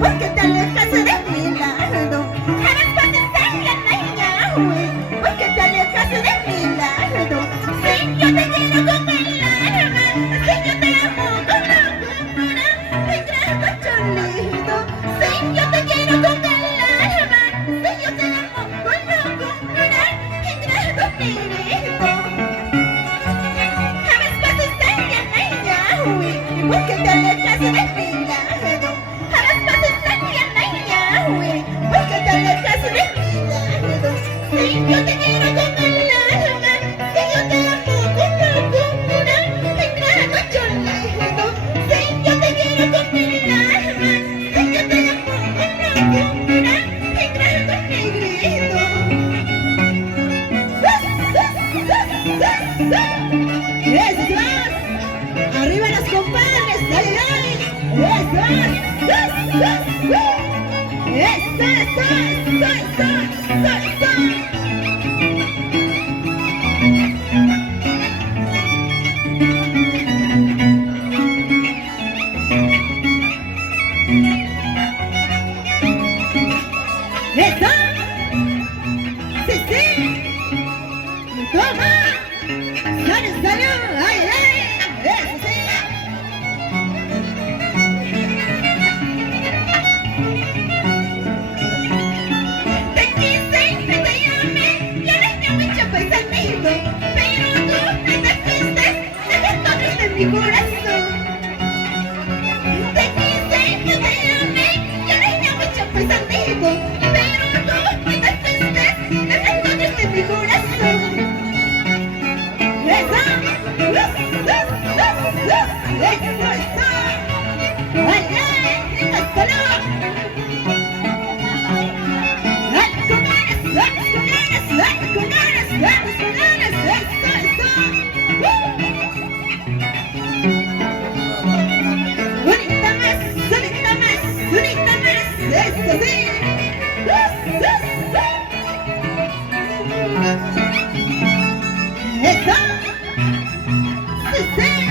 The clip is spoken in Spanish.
Porque te alejas de mi lado. Eres cuando esté la niña, porque te alejas de mi lado. Si yo te quiero con el alma, si yo te amo con locura, te creo chulito. Si yo te quiero con el alma, si yo te amo con locura, te creo querido. Eres cuando esté la niña, porque te alejas de mi lado. Porque te alejas de mi lado. Si yo te quiero con el alma, si yo te amo con locura, te creo chulito. Si yo te quiero con el alma, si yo te amo con locura, te creo negrito. ¡Eso es! ¡Arriba los compadres! ¡Ay, ay! ¡Eso es! Mi corazón, te quise que te amé, yo tenía mucho pensamiento, pero tú me desfuiste, desde mi corazón. Eso, ay, ay, con ganas, esto sí. Eso. Sí, sí.